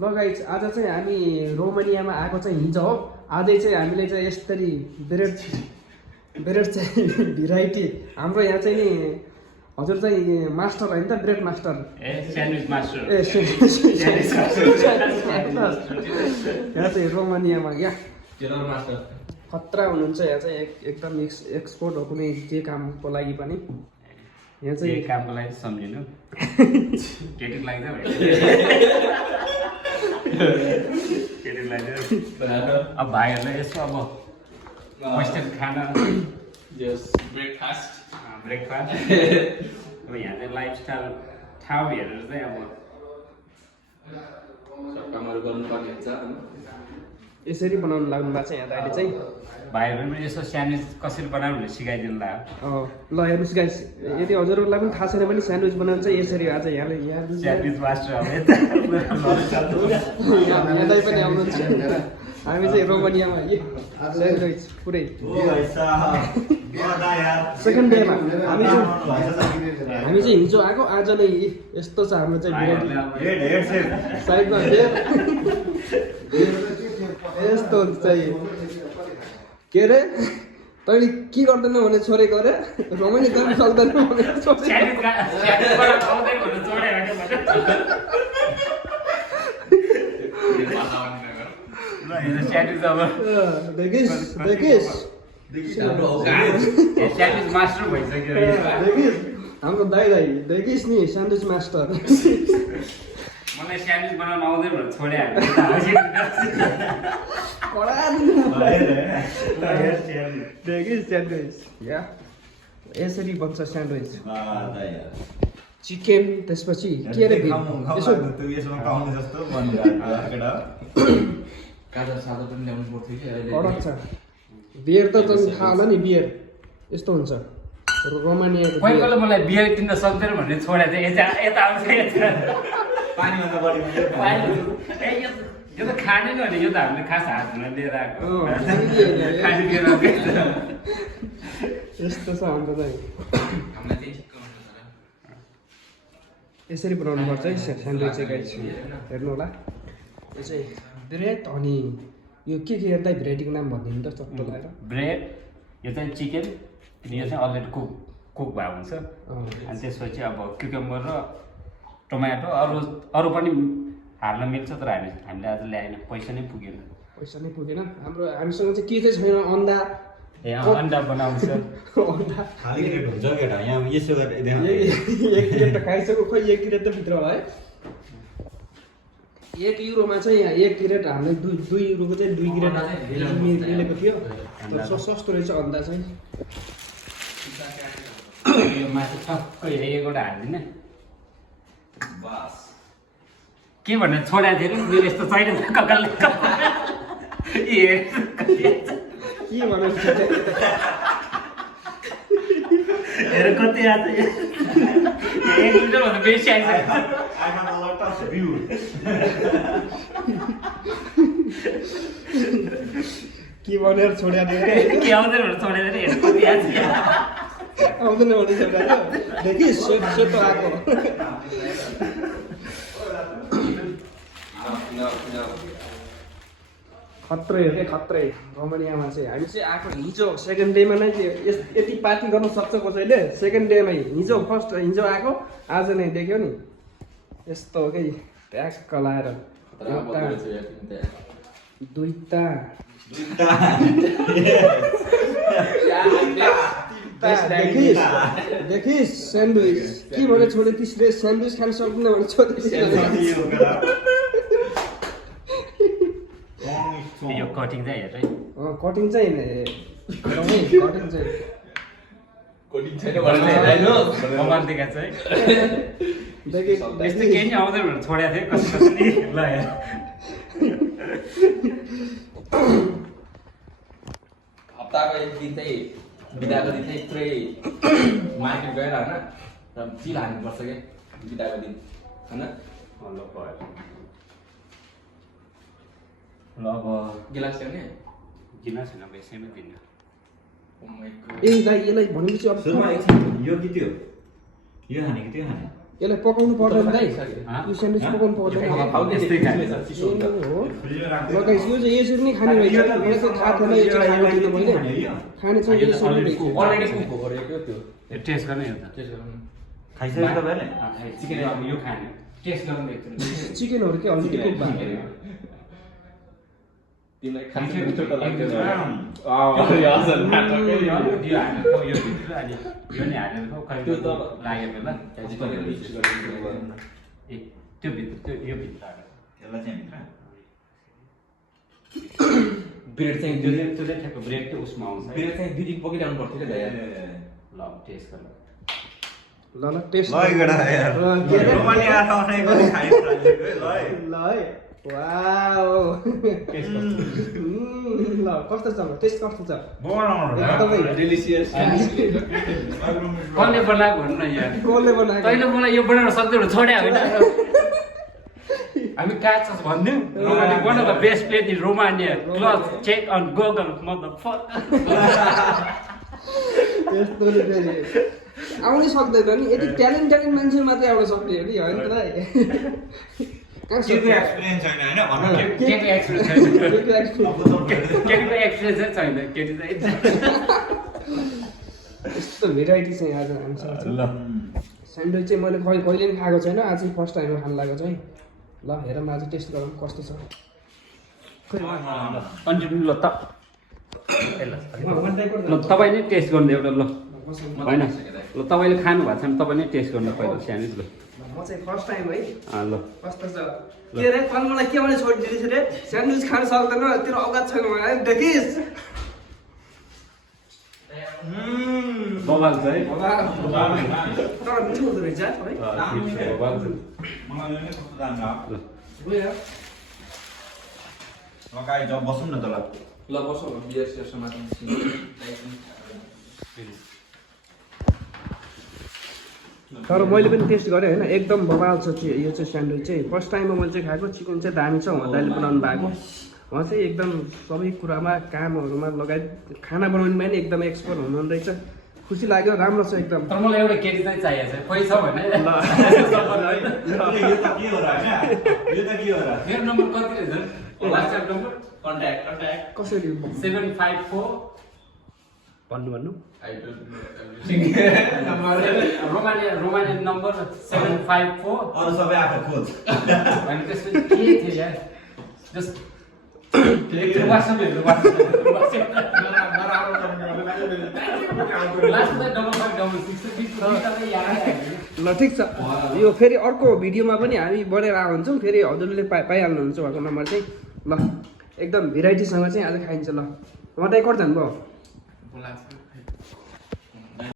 लगाइ आज चाहिँ हामी रोमानियामा आएको चाहिँ हिजो हो। आजै चाहिँ हामीले चाहिँ यसरी ब्रेड चाहिँ भेराइटी हाम्रो यहाँ चाहिँ नि हजुर चाहिँ मास्टर होइन त ब्रेड मास्टर स्यान्डविच मास्टर यहाँ चाहिँ रोमानियामा क्या टेलर मास्टर खतरा हुनुहुन्छ यहाँ चाहिँ एकदम एक्सपोर्ट हो कुनै के कामको लागि पनि यहाँ चाहिँ कामको लागि सम्झिनु केटी लाग्छ केटी लाग्छ अब भाइहरूलाई यसो अब वेस्टर्न खाना ब्रेकफास्ट ब्रेकफास्ट अब यहाँ चाहिँ लाइफस्टाइल ठाउँ हेरेर चाहिँ अब सब कामहरू गर्नुपर्ने हुन्छ यसरी बनाउनु लाग्नु भएको छ यहाँ त अहिले चाहिँ भाइहरू पनि यसो स्यान्डविच कसरी बनाउनु भनेर सिकाइदिनु ला ल हेर्नुहोस् गाइस यदि हजुरहरूलाई पनि थाहा छैन भने स्यान्डविच बनाउनु चाहिँ यसरी आज यहाँले स्यान्डविच मास्टर अब यतै पनि आउनुहुन्छ हामी चाहिँ रोमानियामा स्यान्डविच पुरै सेकेन्ड डेमा हामी चाहिँ हिजो आएको आज नै यस्तो छ हाम्रो चाहिँ साइडमा यस्तो चाहिँ के अरे तैँले के गर्दैन भने छोडेको अरे रमाइलो गर्न सक्दैन भने मास्टर भइसक्यो हाम्रो दाइ देखिस् नि स्यान्डविच मास्टर मलाई स्यान्डविच बनाउन आउँदैन भनेर छोडे यसरी बन्छ स्यान्डविच चिकन त्यसपछि के अरे यसो कडक छ बियर त थाहा होला नि बियर यस्तो हुन्छ रोमानियाको कोही बेला मलाई बियर किन्न सक्दैन भन्ने छोडे चाहिँ यता आउँछ यो त खाने नि यो त हामीले खास हातमा लिएर आएको यस्तो छ अन्त चाहिँ यसरी बनाउनु पर्छ है स्यान्डविच चाहिँ गाइस हेर्नु होला यो चाहिँ ब्रेड अनि यो के हेर्दा भेराइटीको नाम भनिदिनु त चट्टो लगाएर ब्रेड यो चाहिँ चिकन यो चाहिँ अलरेडी कुक भएको हुन्छ अनि त्यसपछि अब क्युकम्बर र टमाटो अरू पनि हाल्न मिल्छ तर हामीले आज ल्याएन पैसा नै पुगेन हाम्रो हामीसँग चाहिँ के चाहिँ छैन अन्डा अन्डा बनाउँछ खाली क्रेट हुन्छ केटा यहाँ यसो गरेर एक क्रेट त खाइसक्यो खोइ एक क्रेट त भित्र होला है 1 युरोमा चाहिँ यहाँ 1 क्रेट हामीले 2 युरोको चाहिँ 2 क्रेट मिलेको थियो तर सस्तो रहेछ अन्डा चाहिँ यो माथि टक्कै एकवटा हाल्दिन बस के भनेर छोडेको थियो नि मेरो यस्तो छैन ककालले के भन्नु हेर कति आएको 1 लिटर भन्दा बेसी आइसक्यो के भनेर छोड्या के आउँदैन भनेर छोडेर हेर कति आइसक्यो आउँदैन भने छोड्या देखि सेतो आएको खत्रै हो क्या खत्रै रोमानियामा चाहिँ हामी चाहिँ आएको हिजो सेकेन्ड डेमा नै यति पार्टी गर्न सक्छ कसैले सेकेन्ड डेमै हिजो आएको आज नै देख्यो नि यस्तो हो कि ट्याक्क लाएर दुईटा देखिस् स्यान्डविच के भने छोडे त्यसले स्यान्डविच खान सक्दैन भने छोडे यो कटिङ चाहिँ हेर कटिङ चाहिँ कमाल देखाएको छ है यस्तो केही आउँदैन भनेर छोडेको थियो कसरी ल हेर हप्ताको एक दिन चाहिँ बिदाको दिन चाहिँ पुरै मार्केट गएर होइन र चिल हान्नुपर्छ क्या बिदाको दिन होइन ल अब गिलास ल्याउने गिलास होइन अब यसैमा दिनु ए दाइ यसलाई भनेपछि अब सुरुमा एकछिन यो कि त्यो खाने कि त्यो खाने यसलाई पकाउनु पर्दैन दाइ हाँ? यो स्यान्डविच पकाउनु पर्दैन यस्तै खाने चिसो हुन्छ हो फ्रिजमा राख्दै लगाइस यो चाहिँ यसरी नै खाने रहेछ मलाई चाहिँ थाहा थिएन यो चाहिँ खाएको थिएन मैले खाने चाहिँ यसरी नै रहेछ अलरेडी कुक गरेको त्यो यो टेस्ट गर्ने एउटा टेस्ट गर्नु खाइसक्यो तपाईँले चिकन अब यो खाने टेस्ट गर्नु एकचोटि चिकनहरू के अलरेडी कुक भएको तिमीलाई खान्छ मिठो त लाग्दैन यो हालेको यो भित्र अनि यो नि हालेको खै त्यो त लागेको बेला मिक्स गरेर ए त्यो भित्र त्यो यो भित्र हालेको त्यसलाई चाहिँ भित्र ब्रेड चाहिँ त्यो चाहिँ ठ्याक्क ब्रेडको उसमा आउँछ है। ब्रेड चाहिँ 2 दिन पकिरहनु पर्थ्यो क्या दाइ ल टेस्ट गर्नु ल ल टेस्ट ल गडा यार के अरे? रोमानी आटा बनाएको खाइसक्यो ल ल है वाउ टेस्ट ल कस्तो छ टेस्ट कस्तो छ बनाउनु तपाईँ डेलिसियस कसले बनाएको भन्नु न यहाँ कसले बनाएको तैँले मलाई यो बनाउन सक्दैन छोड्या होइन हामी कहाँ छ भन्दिउँ one of the best place in Romania क्लज चेक अन गुगल मदरफक यस्तो नि फेरि आउनै सक्दैन नि यति ट्यालेन्टेड मान्छे मात्रै आउन सक्ने हो नि होइन त दाइ कहाँ के सक्छ एक्सपिरियन्स छैन हैन भन्नु के केटीको एक्सपिरियन्स छैन केटीको experience। केटीको एक्सपिरियन्सै छैन केटी चाहिँ यस्तो भेराइटी चाहिँ आज हामीसँग छ। ल स्यान्डविच चाहिँ मैले कहिले पनि खाएको छैन आज फर्स्ट टाइम खानु लागेको चाहिँ ल हेरौँ आज टेस्ट गरौँ कस्तो छ कन्टिन्यू ल त ल तपाईँ नै टेस्ट गर्नु एउटा ल होइन ल तपाईँले खानु भएको छ भने तपाईँ नै टेस्ट गर्नु पहिला स्यान्डविच ल म चाहिँ फर्स्ट टाइम है ल कस्तो छ के रे तँ मलाई के भने छोडिदिएछ रे स्यान्डविच खानु सक्दैन तेरो औकात छैन मलाई देखिस् बबाल छ है तर मिठो हुँदो रहेछ है बबाल छ मलाई नै कस्तो जान्छ ल गयो लगाइ जब बसौँ न त ल ल बसौँ बियर सेसनमा तर मैले पनि टेस्ट गरेँ होइन एकदम बबाल छ यो चाहिँ स्यान्डविच चाहिँ फर्स्ट टाइममा मैले चाहिँ खाएको चिकन चाहिँ दामी छ उहाँ दाइले बनाउनु भएको उहाँ चाहिँ एकदम सबै कुरामा कामहरूमा लगायत खाना बनाउनुमा पनि एकदम एक्सपर्ट हुनुहुँदो रहेछ खुसी लाग्यो राम्रो छ एकदम तर मलाई एउटा केटी चाहिँ चाहिएको छ कोही छ भने यो त के हो र हैन यो त के हो र मेरो नम्बर कति रहेछ वाट्सएप नम्बर कन्ट्याक्ट कसरी 754 भन्नु रोमानियन नम्बर 754 अरु सबै आफै खोज अनि त्यसपछि के थियो यार जस्ट वाट्सएप हेर्नु ल ठिक छ यो फेरि अर्को भिडियोमा पनि हामी बढेर हुन्छौँ फेरि हजुरले पाइहाल्नुहुन्छ उहाँको नम्बर चाहिँ ल एकदम भेराइटीसँग चाहिँ आज खाइन्छ ल उहाँ दाइ कति जानुभयो